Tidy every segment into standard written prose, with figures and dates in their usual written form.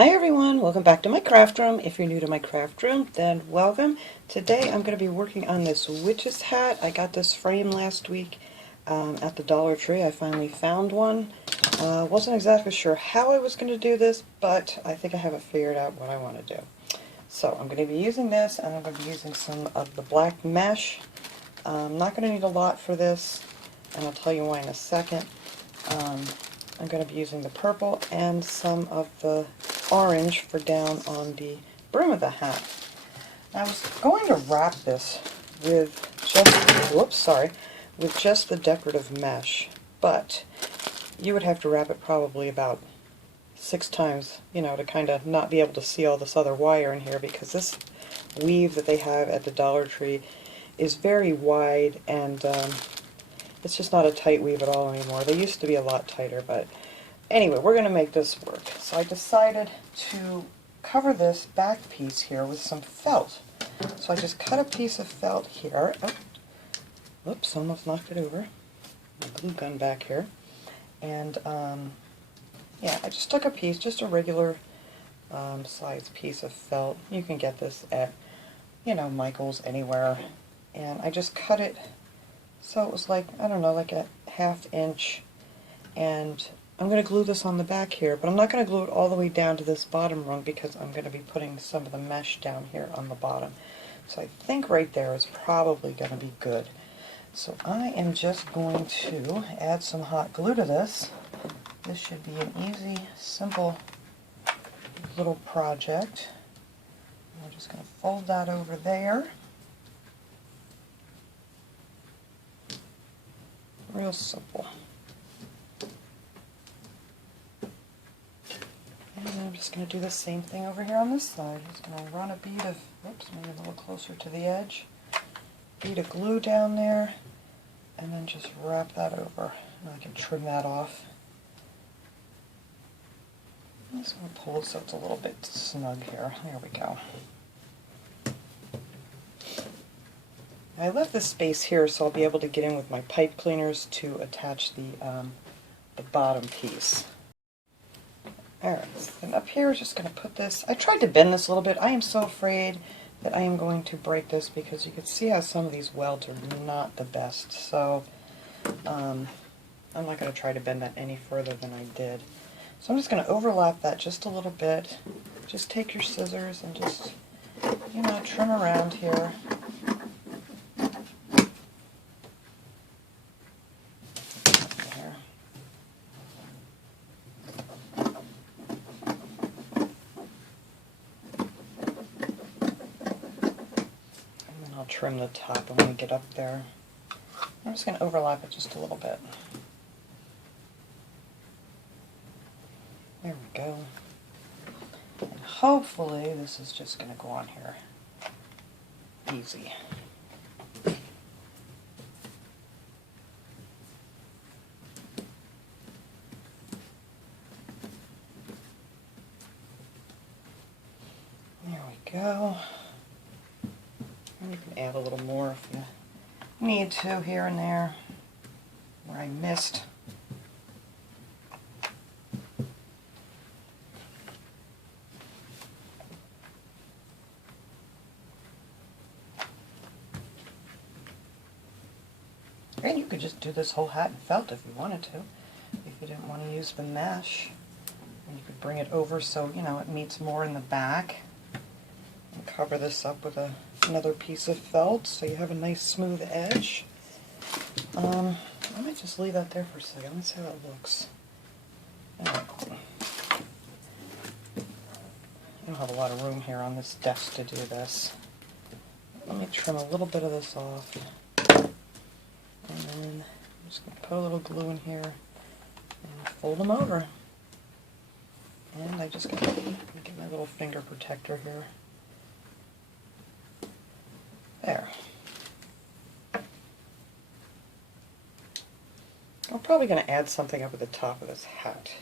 Hi everyone, welcome back to my craft room. If you're new to my craft room, then welcome. Today I'm going to be working on this witch's hat. I got this frame last week at the Dollar Tree. I finally found one. Wasn't exactly sure how I was going to do this, but I think I have it figured out what I want to do. So I'm going to be using this, and I'm going to be using some of the black mesh. I'm not going to need a lot for this, and I'll tell you why in a second. I'm going to be using the purple and some of the orange for down on the brim of the hat. I was going to wrap this with just the decorative mesh, but you would have to wrap it probably about 6 times, to kind of not be able to see all this other wire in here, because this weave that they have at the Dollar Tree is very wide, and it's just not a tight weave at all anymore. They used to be a lot tighter, but anyway, we're going to make this work. So I decided to cover this back piece here with some felt. So I just cut a piece of felt here. Oh, oops, almost knocked it over. My glue gun back here. And yeah, I just took a piece, just a regular size piece of felt. You can get this at, Michael's, anywhere. And I just cut it so it was like, I don't know, like a 1/2 inch. And I'm going to glue this on the back here, but I'm not going to glue it all the way down to this bottom rung because I'm going to be putting some of the mesh down here on the bottom. So I think right there is probably going to be good. So I am just going to add some hot glue to this. This should be an easy, simple little project. I'm just going to fold that over there. Real simple. And I'm just going to do the same thing over here on this side. I'm just going to run a bead of, maybe a little closer to the edge, bead of glue down there, and then just wrap that over. And I can trim that off. I'm just going to pull it so it's a little bit snug here. There we go. I left this space here so I'll be able to get in with my pipe cleaners to attach the bottom piece. Alright, and up here, just going to put this. I tried to bend this a little bit. I am so afraid that I am going to break this because you can see how some of these welds are not the best. So I'm not going to try to bend that any further than I did. So I'm just going to overlap that just a little bit. Just take your scissors and just, trim around here. Trim the top when we get up there. I'm just going to overlap it just a little bit. There we go. And hopefully this is just going to go on here easy. There we go. You can add a little more if you need to here and there where I missed. And you could just do this whole hat in felt if you wanted to. If you didn't want to use the mesh, and you could bring it over so it meets more in the back. And cover this up with another piece of felt so you have a nice smooth edge. I might just leave that there for a second. Let's see how it looks. I don't have a lot of room here on this desk to do this. Let me trim a little bit of this off. And then I'm just going to put a little glue in here and fold them over. And I just got to get my little finger protector here. There. I'm probably going to add something up at the top of this hat,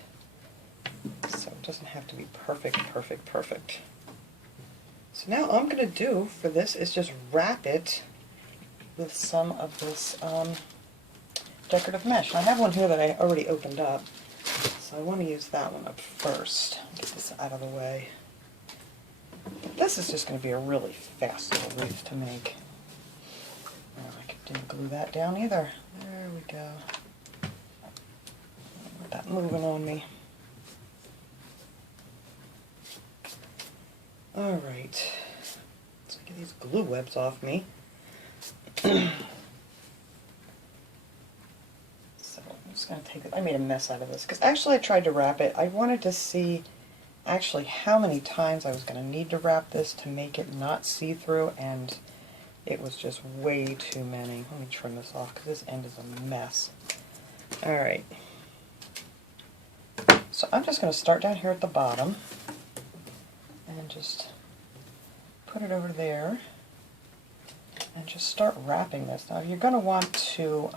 so it doesn't have to be perfect. So now all I'm going to do for this is just wrap it with some of this decorative mesh. I have one here that I already opened up, So I want to use that one up first. Get this out of the way. This is just going to be a really fast little wreath to make. Oh, I didn't glue that down either. There we go. Get that moving on me. Alright. Let's get these glue webs off me. So I'm just going to take it. I made a mess out of this because actually I tried to wrap it. I wanted to see actually how many times I was going to need to wrap this to make it not see-through, and it was just way too many. Let me trim this off because this end is a mess. Alright. So I'm just going to start down here at the bottom and just put it over there and just start wrapping this. Now you're going to want to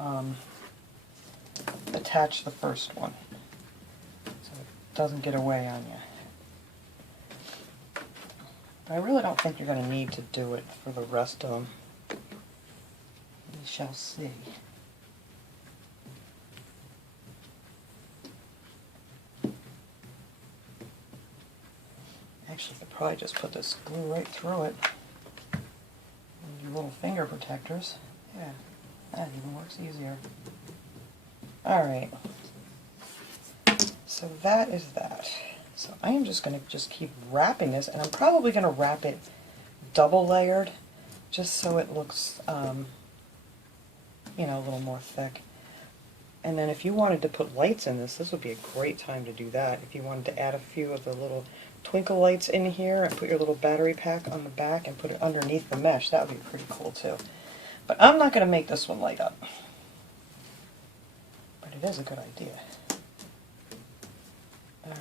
attach the first one so it doesn't get away on you. But I really don't think you're going to need to do it for the rest of them. We shall see. Actually, you could probably just put this glue right through it. And your little finger protectors. Yeah, that even works easier. Alright. So that is that. So I am just going to keep wrapping this, and I'm probably going to wrap it double layered, just so it looks, you know, a little more thick. And then if you wanted to put lights in this, this would be a great time to do that. If you wanted to add a few of the little twinkle lights in here and put your little battery pack on the back and put it underneath the mesh, that would be pretty cool too. But I'm not going to make this one light up. But it is a good idea. Alright.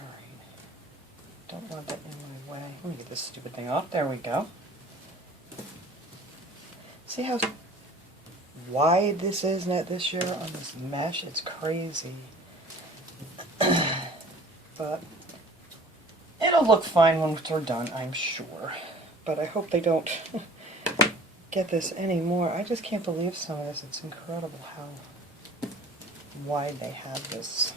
Don't want that in my way. Let me get this stupid thing off. There we go. See how wide this is this year on this mesh? It's crazy. But it'll look fine when we're done, I'm sure. But I hope they don't get this anymore. I just can't believe some of this. It's incredible how wide they have this.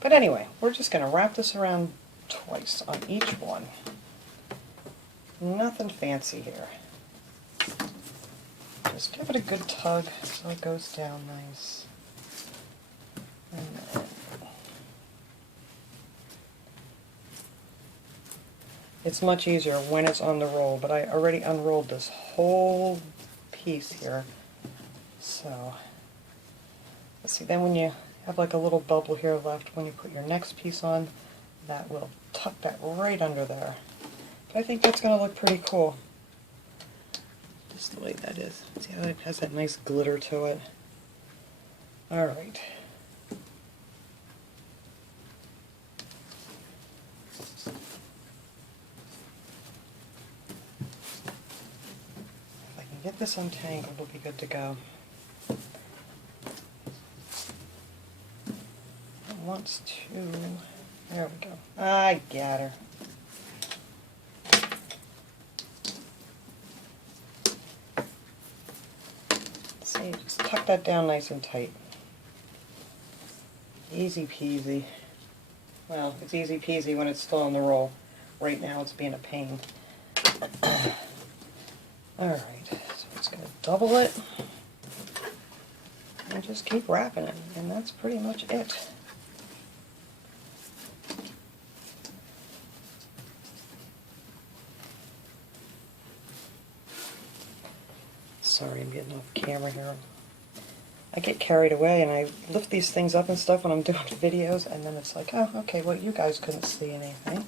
But anyway, we're just going to wrap this around twice on each one. Nothing fancy here. Just give it a good tug so it goes down nice. And then it's much easier when it's on the roll, but I already unrolled this whole piece here. So, let's see, then when you have like a little bubble here left, when you put your next piece on, that will tuck that right under there. But I think that's going to look pretty cool. Just the way that is. See how it has that nice glitter to it? Alright. If I can get this untangled, it'll be good to go. It wants to... There we go. I got her. See, just tuck that down nice and tight. Easy peasy. Well, it's easy peasy when it's still on the roll. Right now it's being a pain. Alright, so it's going to double it. And just keep wrapping it. And that's pretty much it. Sorry, I'm getting off camera here. I get carried away and I lift these things up and stuff when I'm doing videos, and then it's like, oh, okay, well, you guys couldn't see anything.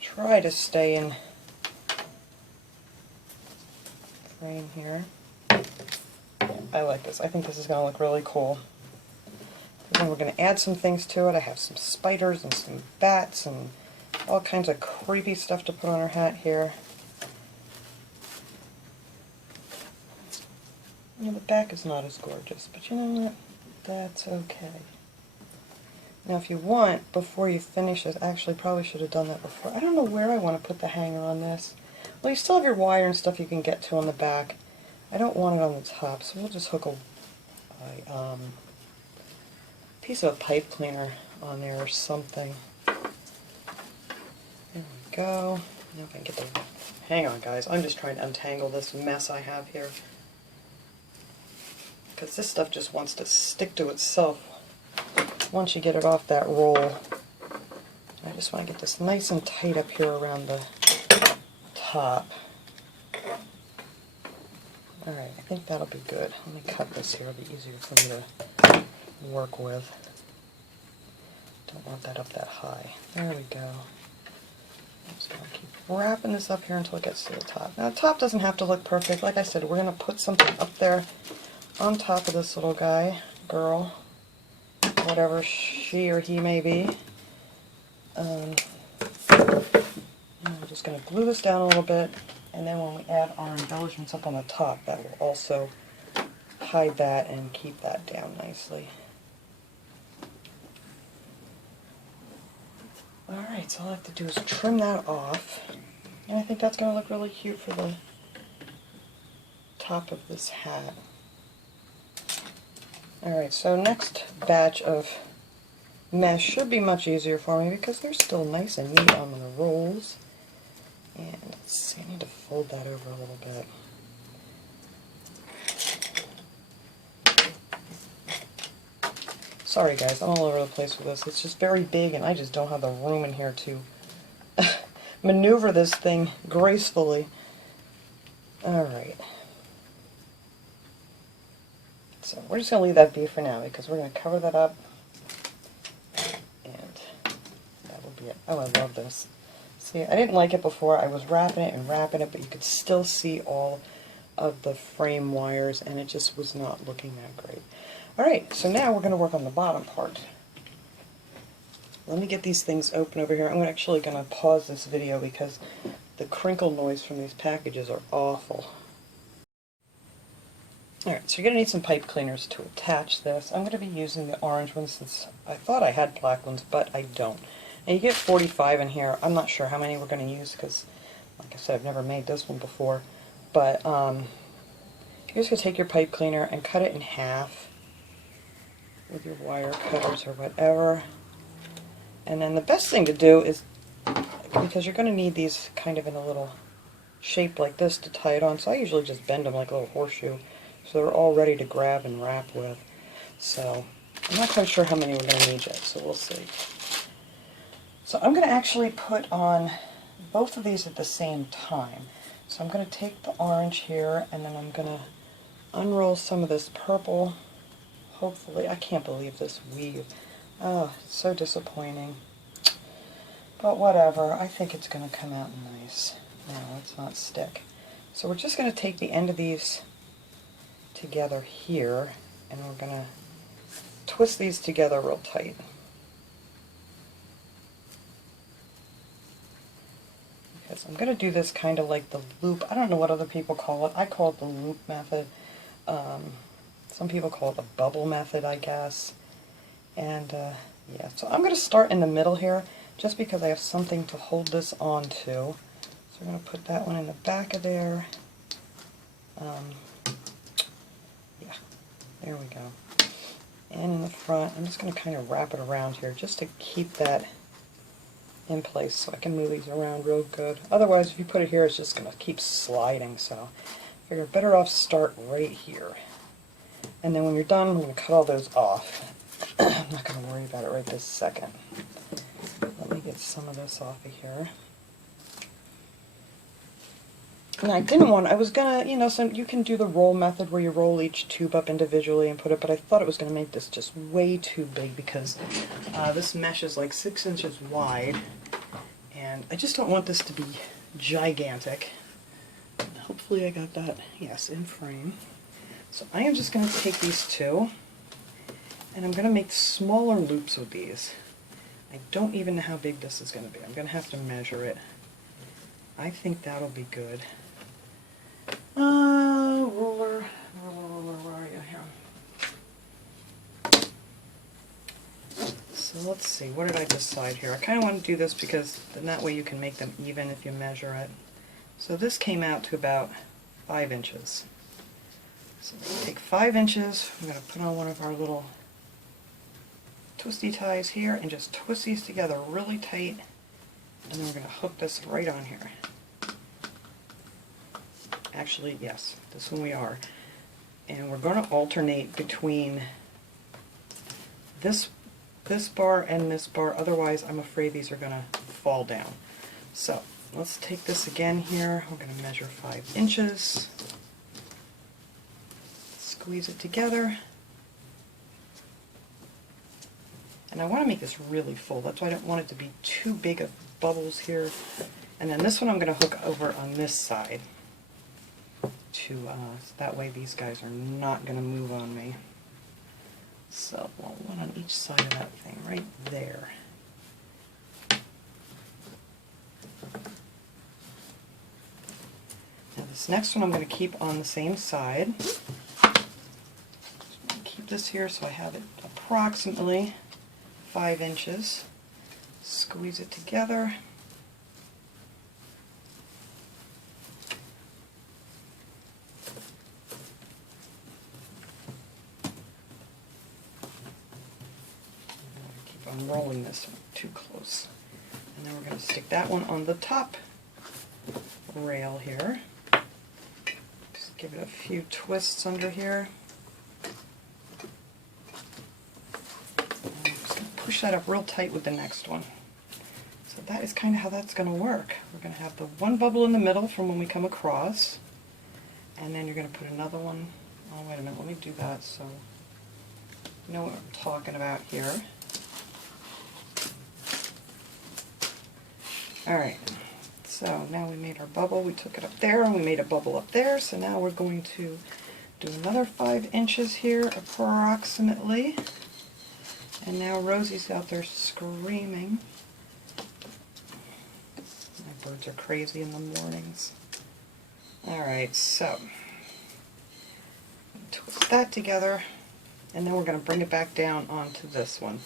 Try to stay in frame here. I like this. I think this is going to look really cool. And then we're going to add some things to it. I have some spiders and some bats and all kinds of creepy stuff to put on her hat here. You know, the back is not as gorgeous, but you know what? That's okay. Now if you want, before you finish this, actually probably should have done that before. I don't know where I want to put the hanger on this. Well, you still have your wire and stuff you can get to on the back. I don't want it on the top, so we'll just hook a a piece of pipe cleaner on there or something. There we go. Now if I can get the... Hang on, guys. I'm just trying to untangle this mess I have here. Because this stuff just wants to stick to itself once you get it off that roll. I just want to get this nice and tight up here around the top. Alright, I think that'll be good. Let me cut this here. It'll be easier for me to work with. Don't want that up that high. There we go. I'm just going to keep wrapping this up here until it gets to the top. Now the top doesn't have to look perfect. Like I said, we're going to put something up there on top of this little guy, girl, whatever she or he may be. I'm just going to glue this down a little bit, and then when we add our embellishments up on the top, that will also hide that and keep that down nicely. Alright, so all I have to do is trim that off, and I think that's going to look really cute for the top of this hat. Alright, so next batch of mesh should be much easier for me because they're still nice and neat on the rolls. And let's see, I need to fold that over a little bit. Sorry guys, I'm all over the place with this. It's just very big and I just don't have the room in here to maneuver this thing gracefully. Alright. So we're just going to leave that be for now because we're going to cover that up. And that will be it. Oh, I love this. See, I didn't like it before. I was wrapping it and wrapping it, but you could still see all of the frame wires, and it just was not looking that great. Alright, so now we're going to work on the bottom part. Let me get these things open over here. I'm actually going to pause this video because the crinkle noise from these packages are awful. Alright, so you're going to need some pipe cleaners to attach this. I'm going to be using the orange ones since I thought I had black ones, but I don't. And you get 45 in here. I'm not sure how many we're going to use because, like I said, I've never made this one before. But you're just going to take your pipe cleaner and cut it in half with your wire cutters or whatever. And then the best thing to do is, because you're going to need these kind of in a little shape like this to tie it on, so I usually just bend them like a little horseshoe so they're all ready to grab and wrap with. So I'm not quite sure how many we're going to need yet, so we'll see. So I'm going to actually put on both of these at the same time. So I'm going to take the orange here and then I'm going to unroll some of this purple. Hopefully, I can't believe this weave. Oh, it's so disappointing. But whatever, I think it's going to come out nice. No, let's not stick. So we're just going to take the end of these together here and we're going to twist these together real tight. Because I'm going to do this kind of like the loop. I don't know what other people call it. I call it the loop method. Some people call it the bubble method, I guess. And yeah, so I'm going to start in the middle here just because I have something to hold this on to. So we're going to put that one in the back of there. Yeah, there we go. And in the front, I'm just going to kind of wrap it around here just to keep that in place so I can move these around real good. Otherwise, if you put it here, it's just going to keep sliding. So I figure better off start right here. And then when you're done, we're going to cut all those off. I'm not going to worry about it right this second. Let me get some of this off of here. And I was going to, you know, you can do the roll method where you roll each tube up individually and put it, but I thought it was going to make this just way too big because this mesh is like 6 inches wide, and I just don't want this to be gigantic. Hopefully I got that, yes, in frame. So I am just going to take these two, and I'm going to make smaller loops with these. I don't even know how big this is going to be. I'm going to have to measure it. I think that'll be good. Ruler, where are you here? So let's see, what did I decide here? I kind of want to do this because then that way you can make them even if you measure it. So this came out to about 5 inches. So we're going to take 5 inches, I'm going to put on one of our little twisty ties here and just twist these together really tight, and then we're going to hook this right on here. Actually, yes, this one we are. And we're going to alternate between this bar and this bar, otherwise I'm afraid these are going to fall down. So let's take this again here. We're going to measure 5 inches. Squeeze it together. And I want to make this really full. That's why I don't want it to be too big of bubbles here. And then this one I'm going to hook over on this side. So that way these guys are not going to move on me. So one on each side of that thing, right there. Now this next one I'm going to keep on the same side. Keep this here so I have it approximately 5 inches. Squeeze it together. I'm rolling this one too close. And then we're going to stick that one on the top rail here. Just give it a few twists under here. And I'm just going to push that up real tight with the next one. So that is kind of how that's going to work. We're going to have the one bubble in the middle from when we come across, and then you're going to put another one. Oh, wait a minute, let me do that so you know what I'm talking about here. Alright, so now we made our bubble, we took it up there and we made a bubble up there, so now we're going to do another 5 inches here approximately. And now Rosie's out there screaming. My birds are crazy in the mornings. Alright, so twist that together, and then we're going to bring it back down onto this one.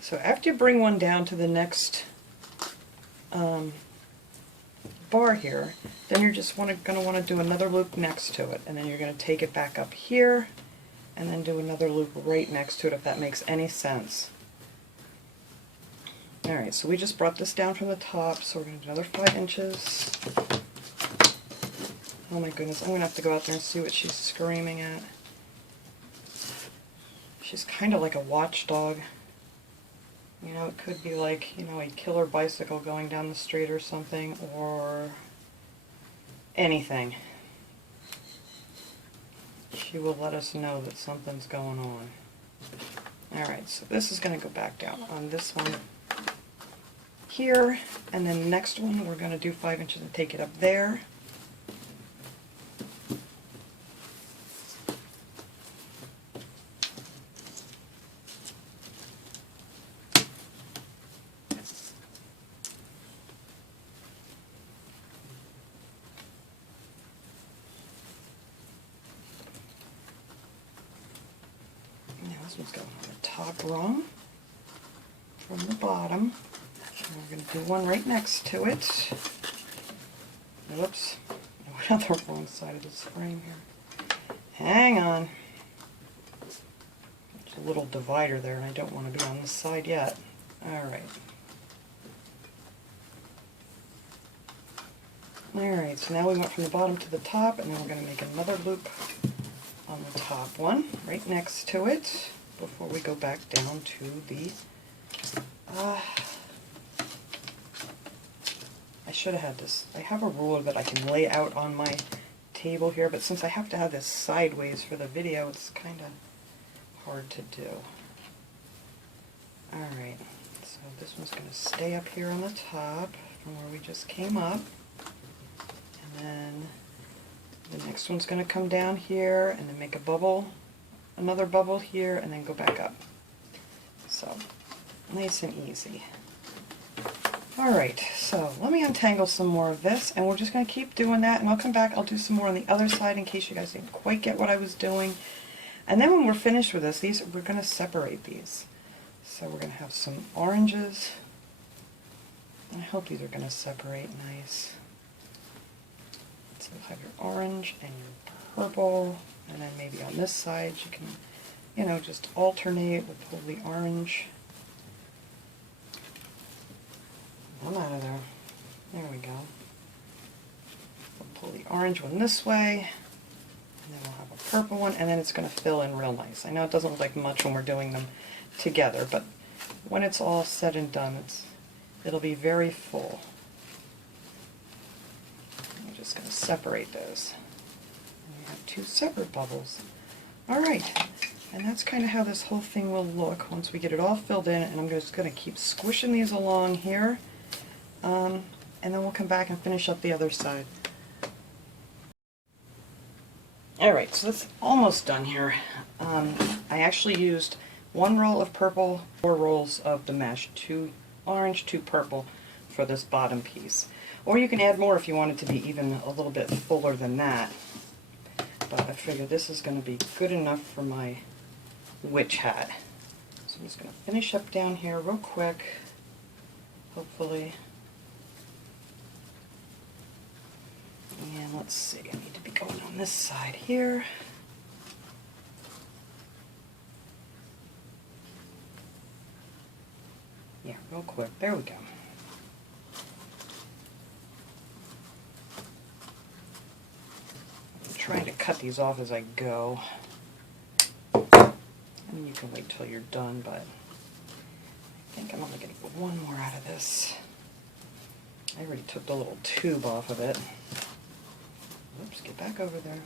So after you bring one down to the next bar here, then you're just going to want to do another loop next to it, and then you're going to take it back up here and then do another loop right next to it, if that makes any sense. Alright, so we just brought this down from the top, so we're going to do another 5 inches. Oh my goodness, I'm going to have to go out there and see what she's screaming at. She's kind of like a watchdog. You know, it could be like, you know, a killer bicycle going down the street or something, or anything. She will let us know that something's going on. Alright, so this is going to go back down on this one here, and then the next one we're going to do 5 inches and take it up there. This one's going on the top rung from the bottom. And we're going to do one right next to it. Whoops. I went on the wrong side of this frame here. Hang on. There's a little divider there, and I don't want to be on this side yet. Alright. Alright, so now we went from the bottom to the top, and then we're going to make another loop on the top one, right next to it, before we go back down to the, I should have had this, I have a ruler that I can lay out on my table here, but since I have to have this sideways for the video, it's kind of hard to do. Alright, so this one's going to stay up here on the top from where we just came up, and then the next one's going to come down here and then make a bubble, another bubble here, and then go back up. So, nice and easy. Alright, so let me untangle some more of this, and we're just going to keep doing that, and I'll come back, I'll do some more on the other side in case you guys didn't quite get what I was doing. And then when we're finished with this, we're going to separate these. So we're going to have some oranges. I hope these are going to separate nice. Let's So you'll have your orange and your purple, and then maybe on this side you can, you know, just alternate with pull the orange. I'm out of there. There we go. We'll pull the orange one this way, and then we'll have a purple one, and then it's going to fill in real nice. I know it doesn't look like much when we're doing them together, but when it's all said and done, it'll be very full. I'm just going to separate those. And we have two separate bubbles. Alright, and that's kind of how this whole thing will look once we get it all filled in, and I'm just going to keep squishing these along here, and then we'll come back and finish up the other side. Alright, so it's almost done here. I actually used 1 roll of purple, 4 rolls of the mesh, 2 orange, 2 purple for this bottom piece. Or you can add more if you want it to be even a little bit fuller than that. But I figure this is going to be good enough for my witch hat. So I'm just going to finish up down here real quick, hopefully. And let's see, I need to be going on this side here. Yeah, real quick. There we go. I'm trying to cut these off as I go. And you can wait till you're done, but I think I'm only going to get one more out of this. I already took the little tube off of it. Oops, get back over there.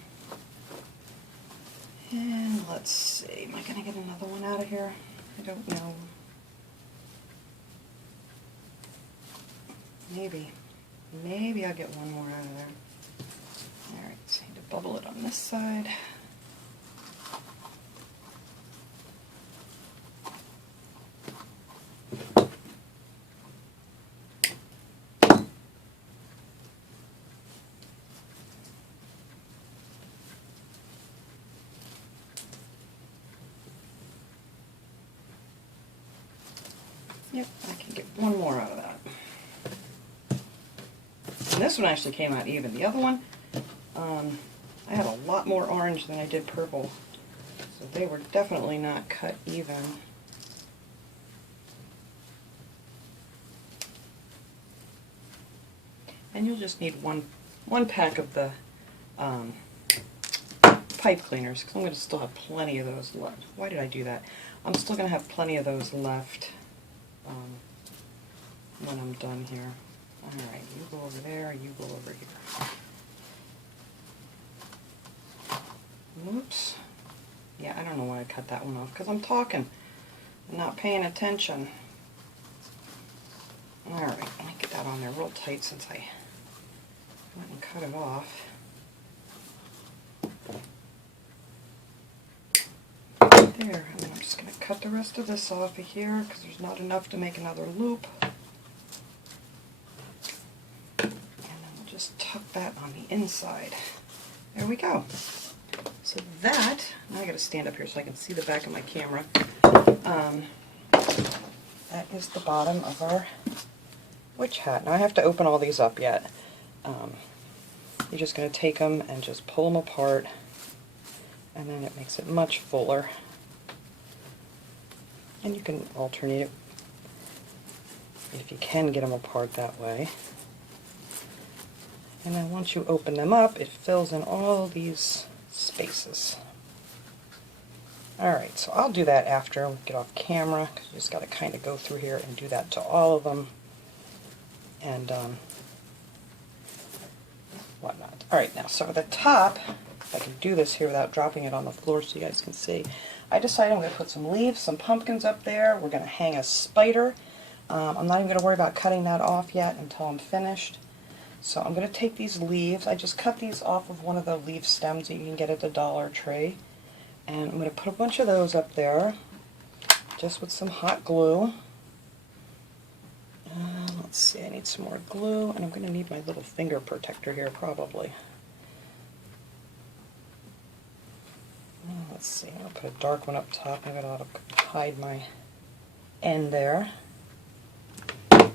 And let's see, am I going to get another one out of here? I don't know. Maybe I'll get one more out of there. Alright, so I need to bubble it on this side. Yep, I can get one more out of that. And this one actually came out even. The other one, I had a lot more orange than I did purple, so they were definitely not cut even. And you'll just need one pack of the pipe cleaners, because I'm going to still have plenty of those left. Why did I do that? I'm still going to have plenty of those left when I'm done here. Alright, you go over there, you go over here. Whoops. Yeah, I don't know why I cut that one off, because I'm talking and not paying attention. Alright, let me get that on there real tight since I went and cut it off. There, and then I'm just going to cut the rest of this off of here, because there's not enough to make another loop. Just tuck that on the inside. There we go. So that, now I gotta stand up here so I can see the back of my camera. That is the bottom of our witch hat. Now I have to open all these up yet. You're just gonna take them and just pull them apart, and then it makes it much fuller. And you can alternate it if you can get them apart that way. And then once you open them up, it fills in all these spaces. Alright, so I'll do that after we get off camera, because you just got to kind of go through here and do that to all of them. And whatnot. Alright, now, so at the top, if I can do this here without dropping it on the floor so you guys can see, I decided I'm going to put some leaves, some pumpkins up there. We're going to hang a spider. I'm not even going to worry about cutting that off yet until I'm finished. So I'm going to take these leaves. I just cut these off of one of the leaf stems that you can get at the Dollar Tree. And I'm going to put a bunch of those up there, just with some hot glue. Let's see, I need some more glue, and I'm going to need my little finger protector here probably. Let's see, I'll put a dark one up top. Maybe I'll hide my end there. Yeah,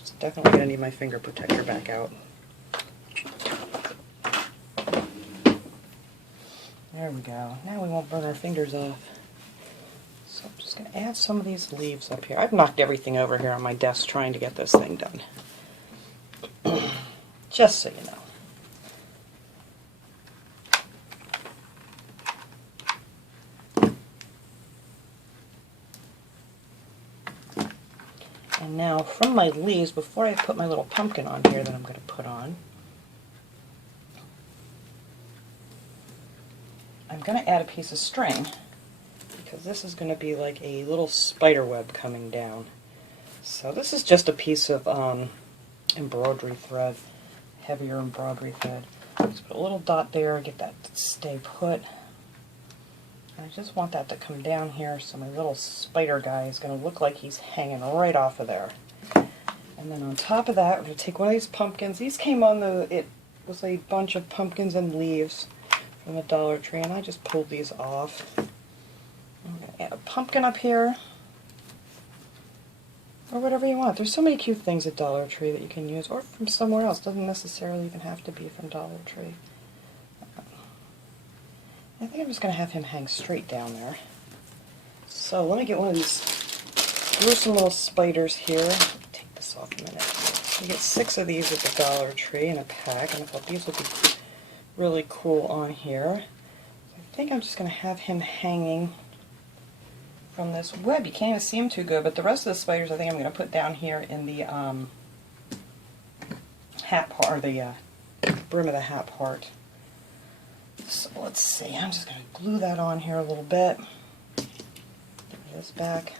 it's Definitely going to need my finger protector back out. There we go. Now we won't burn our fingers off. So I'm just going to add some of these leaves up here. I've knocked everything over here on my desk trying to get this thing done. Just so you know. And now from my leaves, before I put my little pumpkin on here that I'm going to put on, I'm going to add a piece of string, because this is going to be like a little spider web coming down. So this is just a piece of embroidery thread, heavier embroidery thread. Just put a little dot there, get that to stay put. And I just want that to come down here so my little spider guy is going to look like he's hanging right off of there. And then on top of that, we're going to take one of these pumpkins. These came on it was a bunch of pumpkins and leaves from the Dollar Tree, and I just pulled these off. I'm going to add a pumpkin up here, or whatever you want. There's so many cute things at Dollar Tree that you can use, or from somewhere else. Doesn't necessarily even have to be from Dollar Tree. I think I'm just going to have him hang straight down there. So let me get one of these gruesome little spiders here. Let me take this off a minute. You get 6 of these at the Dollar Tree in a pack, and I thought these would be really cool on here. I think I'm just going to have him hanging from this web. You can't even see him too good, but the rest of the spiders I think I'm going to put down here in the hat part, or the brim of the hat part. So let's see, I'm just going to glue that on here a little bit. Get this back.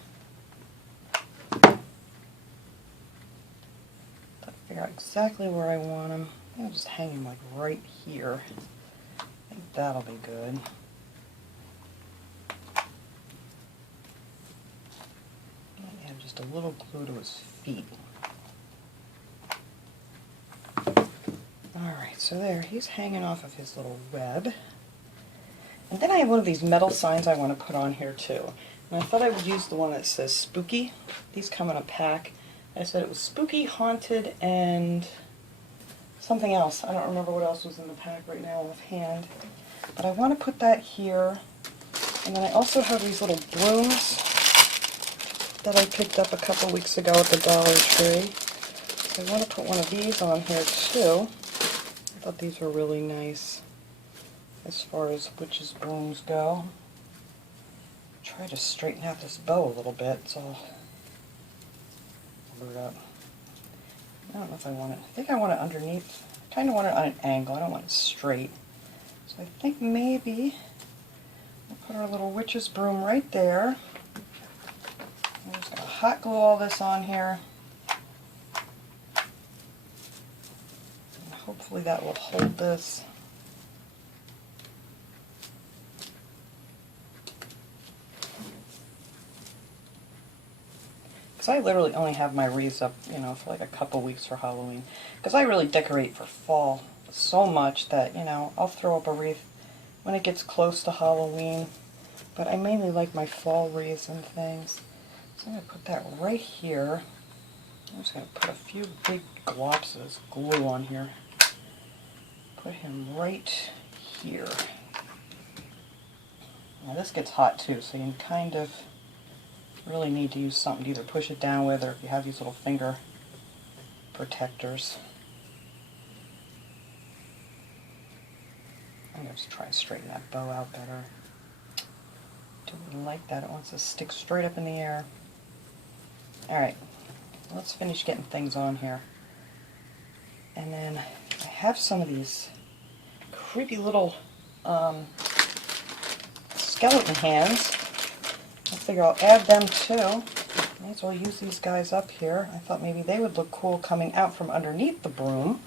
Figure out exactly where I want them. I'll just hang them like right here. I think that'll be good. Add just a little glue to his feet. Alright, so there, he's hanging off of his little web. And then I have one of these metal signs I want to put on here too. And I thought I would use the one that says spooky. These come in a pack. I said it was spooky, haunted, and something else. I don't remember what else was in the pack right now offhand. But I want to put that here. And then I also have these little brooms that I picked up a couple weeks ago at the Dollar Tree. So I want to put one of these on here too. I thought these were really nice as far as witches' brooms go. Try to straighten out this bow a little bit. It's all blurred up. I don't know if I want it. I think I want it underneath. I kind of want it on an angle. I don't want it straight. So I think maybe we'll put our little witch's broom right there. I'm just going to hot glue all this on here. And hopefully that will hold this. I literally only have my wreaths up, you know, for like a couple weeks for Halloween. Because I really decorate for fall so much that, you know, I'll throw up a wreath when it gets close to Halloween. But I mainly like my fall wreaths and things. So I'm going to put that right here. I'm just going to put a few big glops of this glue on here. Put him right here. Now this gets hot too, so you can kind of really need to use something to either push it down with, or if you have these little finger protectors. I'm going to just try and straighten that bow out better. Don't like that. It wants to stick straight up in the air. Alright, let's finish getting things on here. And then I have some of these creepy little skeleton hands. I figure I'll add them too. May as well use these guys up here. I thought maybe they would look cool coming out from underneath the broom.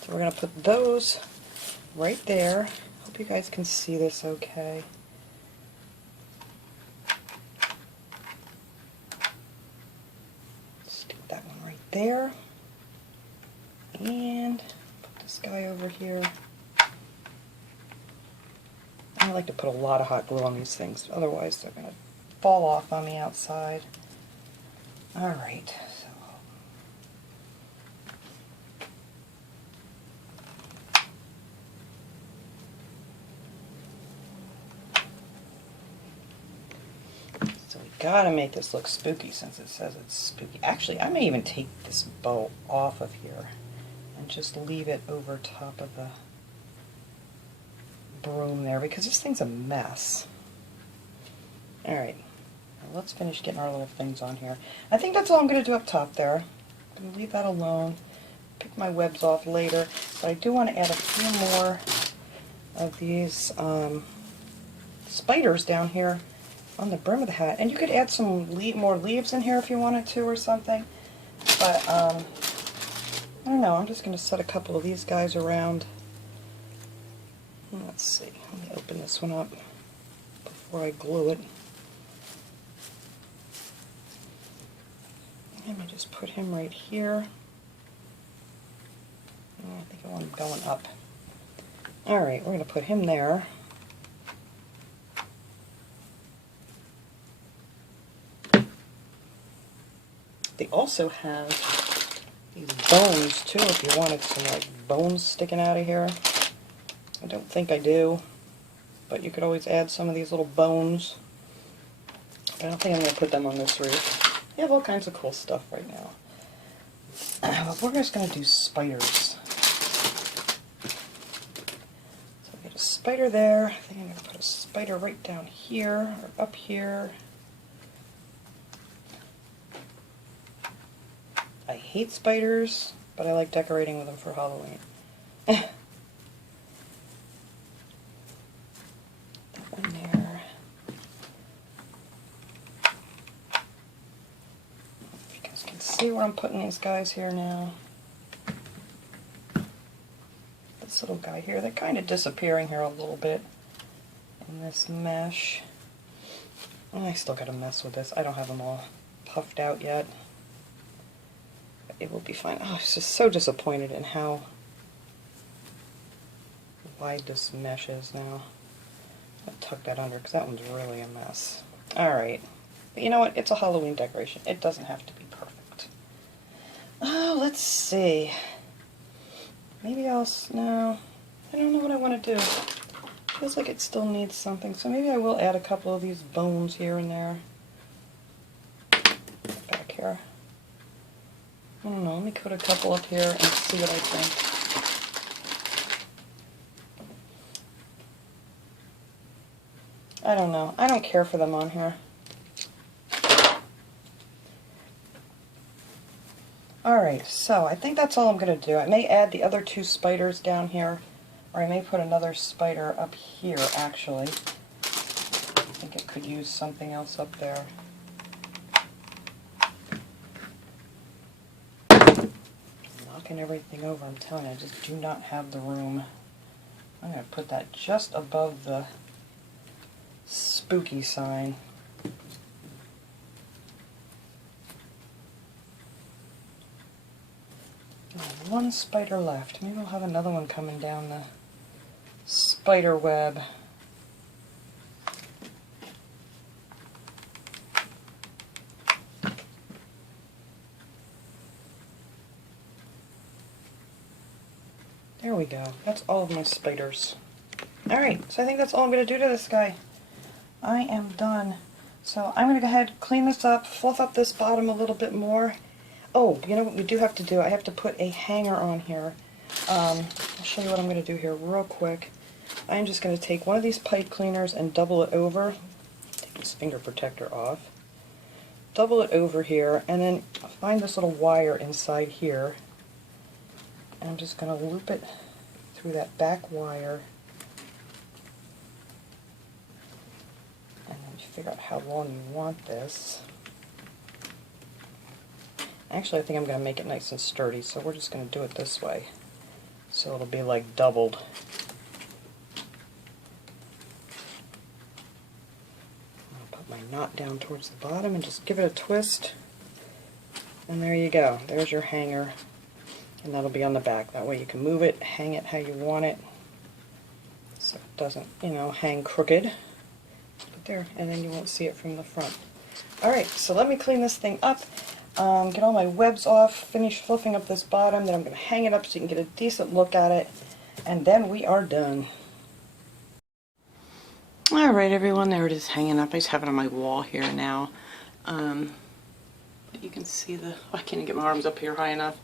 So we're going to put those right there. Hope you guys can see this okay. Stick that one right there. And put this guy over here. I like to put a lot of hot glue on these things, otherwise they're going to fall off on the outside. Alright, so gotta make this look spooky since it says it's spooky. Actually, I may even take this bow off of here and just leave it over top of the broom there because this thing's a mess. Alright, let's finish getting our little things on here. I think that's all I'm going to do up top there. I'm going to leave that alone. Pick my webs off later, but I do want to add a few more of these spiders down here on the brim of the hat. And you could add some more leaves in here if you wanted to or something. But, I don't know, I'm just going to set a couple of these guys around. Let's see, let me open this one up before I glue it. Let me just put him right here. I think I want him going up. Alright, we're going to put him there. They also have these bones too, if you wanted some like bones sticking out of here. I don't think I do, but you could always add some of these little bones. I don't think I'm going to put them on this wreath. They have all kinds of cool stuff right now. But we're just going to do spiders. So we get a spider there. I think I'm going to put a spider right down here, or up here. I hate spiders, but I like decorating with them for Halloween. In there. You guys can see where I'm putting these guys here now. This little guy here, they're kind of disappearing here a little bit in this mesh. And I still gotta mess with this. I don't have them all puffed out yet. But it will be fine. Oh, I was just so disappointed in how wide this mesh is now. I'll tuck that under because that one's really a mess. Alright. But you know what? It's a Halloween decoration. It doesn't have to be perfect. Oh, let's see. Maybe no. I don't know what I want to do. Feels like it still needs something. So maybe I will add a couple of these bones here and there. Back here. I don't know. Let me put a couple up here and see what I think. I don't know. I don't care for them on here. Alright, so I think that's all I'm going to do. I may add the other two spiders down here, or I may put another spider up here, actually. I think it could use something else up there. Knocking everything over, I'm telling you, I just do not have the room. I'm going to put that just above the spooky sign. One spider left. Maybe we'll have another one coming down the spider web. There we go. That's all of my spiders. Alright, so I think that's all I'm going to do to this guy. I am done. So I'm going to go ahead, clean this up, fluff up this bottom a little bit more. Oh, you know what we do have to do? I have to put a hanger on here. I'll show you what I'm going to do here real quick. I'm just going to take one of these pipe cleaners and double it over. Take this finger protector off. Double it over here, and then find this little wire inside here. And I'm just going to loop it through that back wire. And then you figure out how long you want this. Actually, I think I'm going to make it nice and sturdy, so we're just going to do it this way. So it'll be like doubled. I'll put my knot down towards the bottom and just give it a twist. And there you go. There's your hanger. And that'll be on the back. That way you can move it, hang it how you want it. So it doesn't, hang crooked. But there, and then you won't see it from the front. Alright, so let me clean this thing up. Get all my webs off, finish fluffing up this bottom, then I'm going to hang it up so you can get a decent look at it, and then we are done. Alright everyone, there it is hanging up. I just have it on my wall here now. But you can see the, I can't even get my arms up here high enough.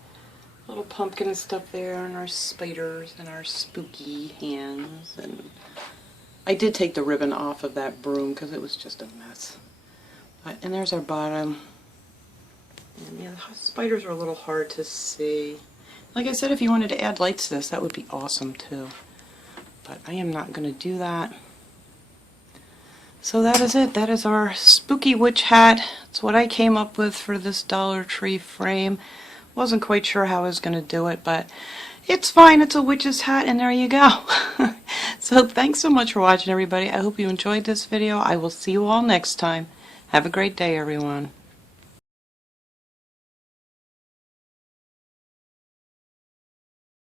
Little pumpkin and stuff there, and our spiders and our spooky hands. And I did take the ribbon off of that broom because it was just a mess. But, and there's our bottom. And yeah, the spiders are a little hard to see. Like I said, if you wanted to add lights to this, that would be awesome too. But I am not going to do that. So that is it. That is our spooky witch hat. It's what I came up with for this Dollar Tree frame. Wasn't quite sure how I was going to do it, but it's fine. It's a witch's hat, and there you go. So thanks so much for watching, everybody. I hope you enjoyed this video. I will see you all next time. Have a great day, everyone.